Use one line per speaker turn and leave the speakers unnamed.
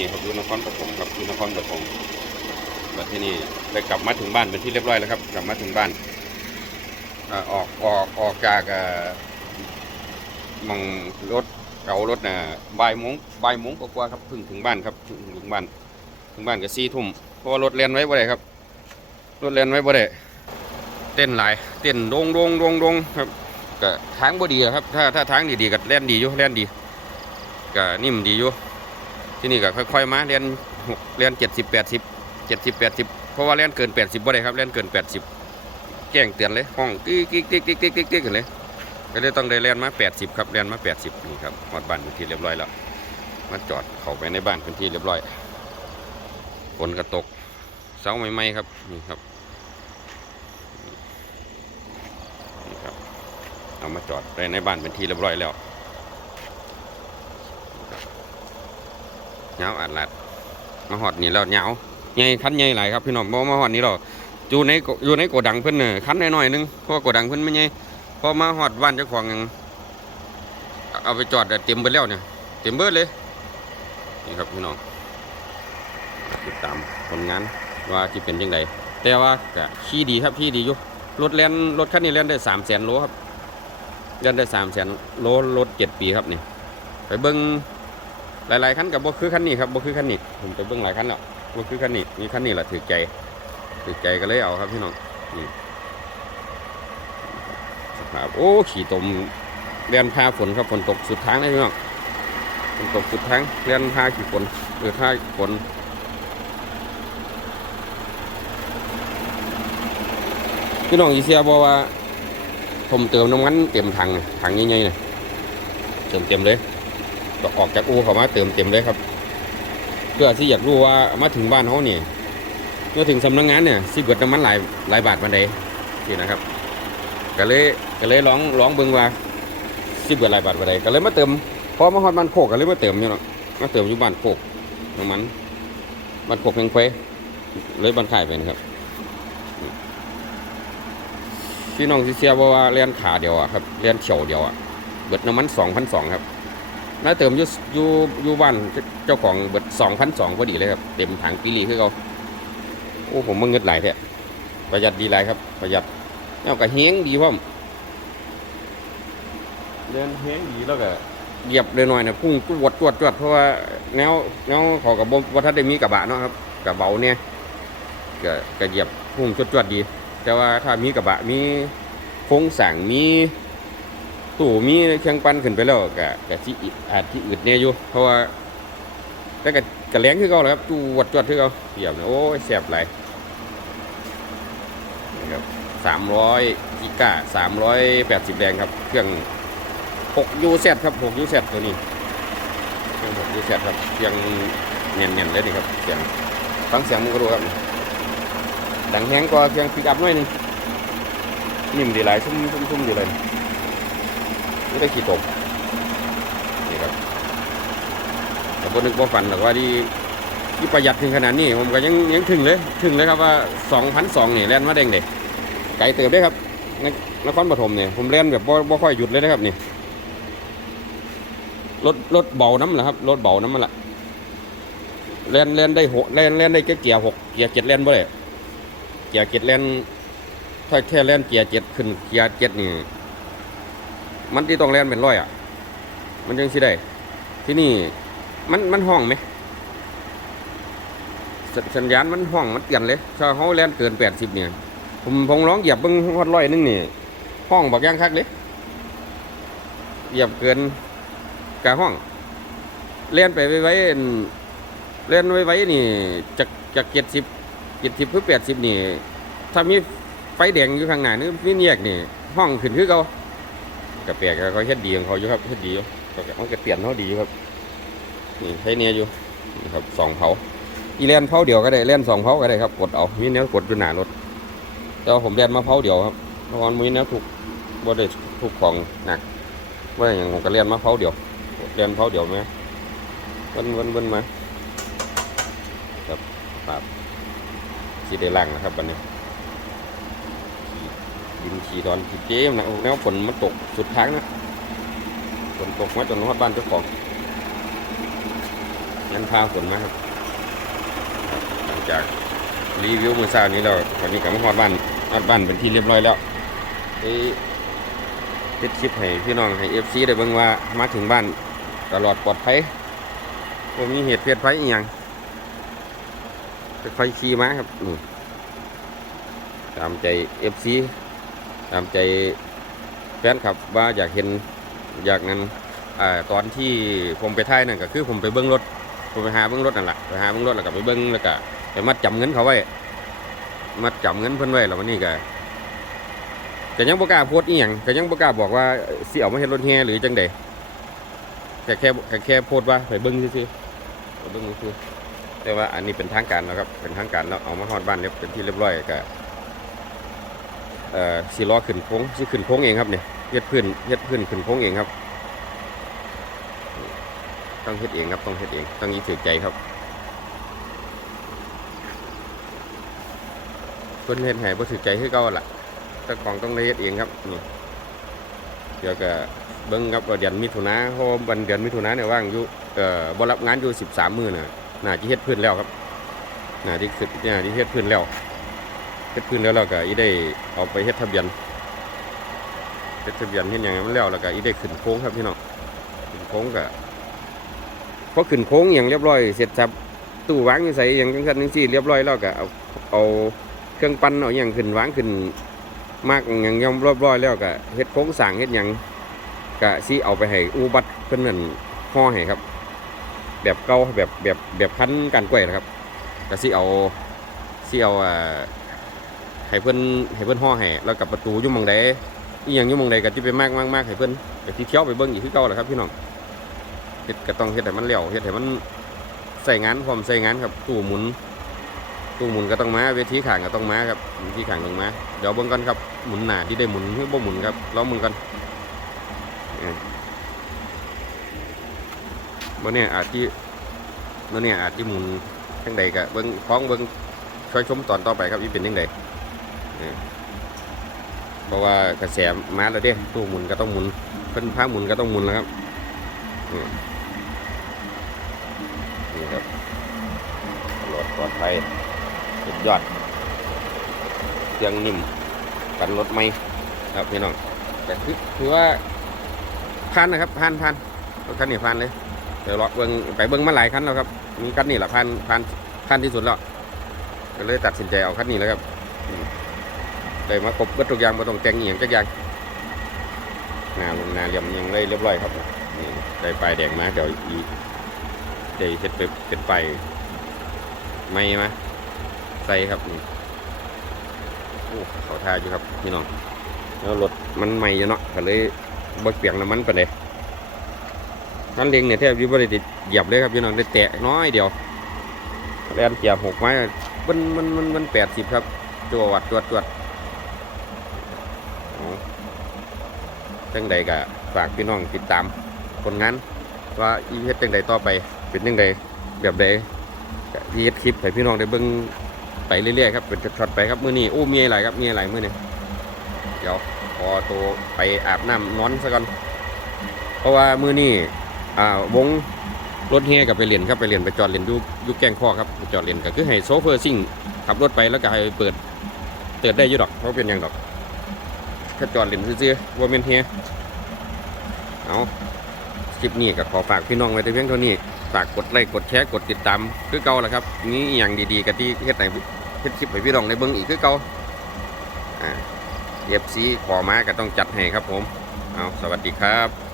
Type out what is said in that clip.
นี่ครับอยู่นครปฐมครับอยู่นครปฐมแล้วที่นี่ได้กลับมาถึงบ้านเป็นที่เรียบร้อยแล้วครับ กลับมาถึงบ้านออกออกออกจากมองรถเอารถน่ะบ่ายโมงบ่ายโมงกว่าครับเพิ่งถึงบ้านครับเพิ่งถึงบ้าน ถึงบ้านก็สี่ทุ่มเพราะว่ารถเลียนไว้บ่ได้ครับ รถเลียนไว้บ่ได้เต้นหลาย เต้นโดงโดงโดงโดงครับก็ทางบ่ดีครับ ถ้าถ้าทางดีๆก็เล่นดีอยู่เล่นดีก็นิ่มดีอยู่ ที่นี่ก็ค่อยๆมาเรียนหกเรียนเจ็ดสิบแปดสิบเจ็ดสิบแปดสิบเพราะว่าเล่นเกินแปดสิบบ่ได้ครับเล่นเกินแปดสิบแจ้งเตือนเลยห้องกิ๊กกิ๊กกิ๊กกิ๊กกิ๊กกิ๊กกิ๊กเลยก็เลยต้องได้เรียนมาแปดสิบครับเรียนมาแปดสิบนี่ครับหอดบ้านเป็นที่เรียบร้อยแล้วมาจอดเข้าไปในบ้านเป็นที่เรียบร้อยฝนกระตกเสาใหม่ๆครับนี่ครับนี่ครับเอามาจอดไว้ในบ้านเป็นที่เรียบร้อยแล้ว เหงาอัดลัดมาหอดนี่แล้วเหงาใหญ่คันใหญ่หลายครับพี่น้องบ่มาหอดนี่เราอยู่ในอยู่ในโกดังเพิ่นเน่ะคันน้อยๆนึงเพราะว่าโกดังเพิ่นไม่ใหญ่พอมาหอดบ้านเจ้าของยังเอาไปจอดเต็มไปแล้วเนี่ยเต็มเบิดเลยนี่ครับพี่น้องติดตามผลงานว่าจะเป็นยังไงแต่ว่าก็ขี่ดีครับขี่ดีอยู่รถแล่นรถคันนี้แล่นได้สามแสนโลครับแล่นได้สามแสนโลรถเจ็ดปีครับนี่ไปเบิ้ง หลายๆคันกับบ่คือคันนี้ครับบ่คือคันนี้ผมไปเบิ้งหลายคันแล้วบ่คือคันนี้มีคันนี้แหละถือใจถือใจก็เลยเอาครับพี่น้องนี่สภาพโอ้ขี่ตมเรียนพาฝนครับฝนตกสุดทางเลยพี่น้องฝนตกสุดทางเรียนพาขี่ฝนเออพาฝนพี่น้องอีเซียบอกว่า ผมเติมน้ำมันเต็มถังถังใหญ่ๆเลยเติมเต็มเลย ออกจากอูเขามาเติมเต็มเลยครับ เพื่อที่อยากรู้ว่ามาถึงบ้านเขาเนี่ยเมื่อถึงสำนักงานเนี่ยสิเบิดน้ำมันหลายหลายบาทวันใดที่นะครับ ก็เลยก็เลยร้องร้องเบิ่งว่าสิเบิดหลายบาทวันใดก็เลยมาเติมพอมาฮอดบ้านโคกก็เลยมาเติมอยู่เนาะมาเติมอยู่บ้านโคกน้ำมันบ้านโคกเพียงเควเลยบ้านขายไปนะครับพี่น้องที่เสียบอกว่าเรียนขาเดียวอะครับเรียนเฉียวเดียวอะเบิดน้ำมันสองพันสองครับ น่าเติมอยู่อยู่อยู่บ้านเจ้าของเบิดสองพันสองพอดีเลยครับ เต็มถังปีรีคือเขาโอ้ผมมันเงินหลายแท้ประหยัดดีหลายครับ ประหยัดแล้วก็เฮงดีพ่อมเรียนเฮงดีแล้วก็เหยียบเลยหน่อยนะพุ่งตวดตวดตวดเพราะว่าแนวแนวเขอกับบวัฒนได้มีกระบะเนาะครับกระเบาเนี่ยก็ก็เหยียบพุ่งจวดจวดดี แต่ว่าถ้ามีกระบะมีโครงสั่งมี ตู้มีเครื่องปั้นขึ้นไปแล้วก็ก็สิอาจที่อืดเนี่ยอยู่ เพราะว่าแต่ก็กระแรงคือเก่าแหล้วครับตู้วัดจวดคือเก่าเทียบเลยโอ้ยแสบหลนี่ครับสามร้อยกิกะสามร้อยแปดสิบแรงครับ เครื่องหกยูเซครับหกยูเซตัวนี้เครื่องหกยูเซครับเครื่องเนียนๆเลยนี่ครับเสียงฟังเสียงมันก็รู้ครับดังแห้งกว่าเครื่องปิกอัพหน่อยนึงนิ่มดีหลายชุ่มชุ่มชุ่มดีเลย ไม่ได้ขี้ตกนี่ครับแต่บนนึกว่าฝันหรอกว่าที่ที่ประหยัดถึงขนาดนี้ผมก็ยังยังถึงเลย ถึงเลยครับว่าสองพันสองนี่แล่นมาเด้งเด็กไกลเติบได้ครับนนครปฐมเนี่ยผมเล่นแบบบ่บ่ค่อยหยุดเลยนะครับนี่รถรถเบาน้ำเหรอครับรถเบาน้ำมันละเล่นเล่นได้หกเล่นเล่นได้แค่เกียร์หกเกียร์เจ็ดเล่นบ่ได้เกียร์เจ็ดแลนถ้าแค่แลนเกียร์เจ็ดขึ้นเกียร์เจ็ดนี่ มันที่ต้องแลนเป็นร้อยอะ มันยังสิได้ ที่นี่ มันมันห้องไหมสสัญญาณมันห้องมันเตือนเลยถ้าเขาแลนเกินแปดสิบเนี่ย ผมผมร้องเหยียบเบิ้งฮอดร้อยนึงนี่ห้องบอกย่างคักเลยเหยียบเกินกะห้องเล่นไปไว้ไว้เล่นไว้ไว้นี่จากจากเจ็ดสิบเจ็ดสิบหรือแปดสิบนี่ ถ้ามีไฟแดงอยู่ข้างหน้านี่มีแยกนี่ ห้องขึ้นคือเขา กระแปลกเขาเฮ็ดดีของเขาอยู่ครับเฮ็ดดีอยู่เขาก็มันก็เปลี่ยนเขาดีอยู่ครับนี่ใช้เนี่ยอยู่นี่ครับสองเผาอีแลนเผาเดียวก็ได้แลนสองเผาก็ได้ครับกดเอามีแนวกดอยู่หน้ารถแต่ผมแลนมาเผาเดียวครับเพราะว่ามีแนวถูกบ่ได้ถูกของหนักว่าอย่างผมก็แลนมาเผาเดียวแลนเผาเดียวไหมวนวนวนมาครับครับสีได้ล่างนะครับวันนี้ ดินขี่ดอนขี่เจ๊มนะโอ้แนวฝนมันตกสุดทางนะฝนตกมาจนฮอดบ้านเจ้าของยันพาฝนมาครับ หลังจากรีวิวมือเช้านี้เราวันนี้กลับมาฮอดบ้านฮอดบ้านเป็นที่เรียบร้อยแล้วเอ้ติดคลิปให้พี่น้องให้เอฟซีได้เบิ่งว่ามาถึงบ้านตลอดปลอดภัยว่ามีเหตุเพศภัยอีหยังค่อยๆขี่มาครับตามใจเอฟซี ตามใจแฟนครับว่าอยากเห็นอยากนั้นอตอนที่ผมไปถ่ายนั่นก็คือผมไปเบิ้งรถผมไปหาเบิ้งรถนั่นแหละไปหาเบิ้งรถแล้วก็ไปเบิ้งแล้วก็ไปมัดจำเงินเขาไว้มัดจำเงินเพิ่นไว้แล้ววันนี้ก็ก็ยังบ่กล้าโพสต์อีหยังก็ยังบ่กล้าบอกว่าสิเอามาเฮ็ดรถแฮหรือจังใดแต่แค่แค่แค่โพสต์ว่าไปเบิ่งซื่อๆไปเบิ่งซื่อแต่ว่าอันนี้เป็นทางการแล้วครับเป็นทางการแล้วเอามาฮอดบ้านเรียบเป็นที่เรียบร้อยก็ เอ่อสิล้อขึ้นโค้งสิขึ้นโค้งเองครับเนี่ยเฮ็ดพื้นเฮ็ดพื้นขึ้นโค้งเองครับ ต้องเฮ็ดเองครับต้องเฮ็ดเองต้องยีถือใจครับเพิ่นเฮ็ดให้บ่ถือใจคือเก่าล่ะแต่ของต้องได้เฮ็ดเองครับนี่เดี๋ยวก็เบิ่งครับว่าเดือนมิถุนาเพราะวันเดือนมิถุนาเนี่ยว่างอยู่เอ่อบ่รับงานอยู่ 13 มื้อน่ะน่าจะเฮ็ดพื้นแล้วครับน่าที่คือน่าที่เฮ็ดพื้นแล้ว เฮ็ดพื้นแล้วเราก็อีได้เอาไปเฮ็ดทะเบียนเฮ็ดทะเบียนเฮ็ดหยังให้มันแล้วแล้วก็อีได้ขึ้นโค้งครับพี่น้องขึ้นโค้งก็พอขึ้นโค้งอย่างเรียบร้อยเสร็จสับตู้วางอยู่ใส่อย่างจังซั่นจังซี่เรียบร้อยแล้วก็เอาเอาเครื่องปั้นเอาอย่างขึ้นวางขึ้นมากอย่างย่อมรอบร้อยแล้วก็เฮ็ดโค้งสร้างเฮ็ดหยังก็สิเอาไปให้อูบัตเพิ่นนั่นห่อให้ครับ แบบเก่าแบบแบบแบบคั้นการกล้วยนะครับก็สิเอาสิเอาอ่า ให้เพิ่นให้เพิ่นห่อให้แล้วกับประตูยู่หมองใดอีหยังยู่หมองใดก็สิไปมากมากมากให้เพิ่นก็สิเที่ยวไปเบิ่งอีกคือเก่าแหละครับพี่น้องเฮ็ดก็ต้องเฮ็ดให้มันแล้วเฮ็ดให้มันใส่งานพร้อมใส่งานครับตู้หมุนตู้หมุนก็ต้องมาเวทีข่างก็ต้องมาครับเวทีข่างต้องมาเดี๋ยวเบิ่งกันครับหมุนหนาที่ได้หมุนหรือบ่หมุนครับลองมึงกันเออบ่เนี่ยอาจที่บ่เนี่ยอาจที่หมุนจังใดก็เบิ่งฟ้องเบิ่งช่วยชมตอนต่อไปครับอีเป็นจังใด เพราะว่ากระแสมาแล้วเด้ตู้หมุนก็ต้องหมุนเพิ่นพาหมุนก็ต้องหมุนแล้วครับนี่ครับตลอดปลอดภัยสุดยอดเสียงนิ่มกันรถไม่ครับพี่น้องแต่คือคือว่าพันนะครับพันพันรถคันนี้พันเลยเดี๋ยวรอเบิ้งไปเบิ้งมาหลายคันแล้วครับ มีคันนี้แหละพันพันพันที่สุดแล้วก็เลยตัดสินใจเอาคันนี้แล้วครับ ได้มาครบเบิดทุกอย่างมาต้องแต่งอหย่างจักอย่างนาลงนาเหลี่ยมยังเลยเรียบร้อยครับนี่ได้ปลายแดงมาเดี๋ยวอีได้เฮ็ดไปเป็นไปไม่มาใส่ครับนี่โอ้เขาทาอยู่ครับพี่น้องแล้วรถมันใหม่ยเนาะก็เลยบ่เปียงน้ำมันไปเลยนั่นเลียงเนี่ยแทบยิ่บ่ได้ติดเหยียบเลยครับพี่น้องได้แตะน้อยเดียวแลนเหยียบหกไม้มันมันมันมันแปดสิบครับจวดจวดจวดเอาจั งใดก็ฝากพี่น้องติดตามผลงานว่าอีเฮ็ดจังใดต่อไปเป็นจังใดแบบใดก็ที่เฮ็ดคลิปให้พี่น้องได้เบิ่งไปเรื่อยๆครับเป็นช็อตๆไปครับมื้อนี้โอ้มีอะไรครับมีอะไรมื้อนี้เดี๋ยวขอตัวไปอาบน้ำนอนซะก่อนเพราะว่ามื้อนี้อ่าวงรถแห่กับไปเรียนครับไปเรียนไปจอดเรียนยูยู่แกงข้อครับไปจอดเรียนก็คือให้โซเฟอร์ซิ่งขับรถไปแล้วก็ให้เปิดเปิดได้ยู่ดอกเพราะเป็นยังดอก ถ้าจอดเรียนซื่อๆว่าแม่นแห่เอาคลิปนี้ก็ขอฝากพี่น้องไว้แต่เพียงเท่านี้ ฝากกดไลค์กดแชร์กดติดตาม คือเก่าแหละครับนี่อย่างดีๆกับที่เฮ็ดไหนเฮ็ดคลิปให้พี่น้องในเบิ้งอีกคือเก่าอ่าเอฟซีขอมาก็ต้องจัดให้ครับผม เอาสวัสดีครับ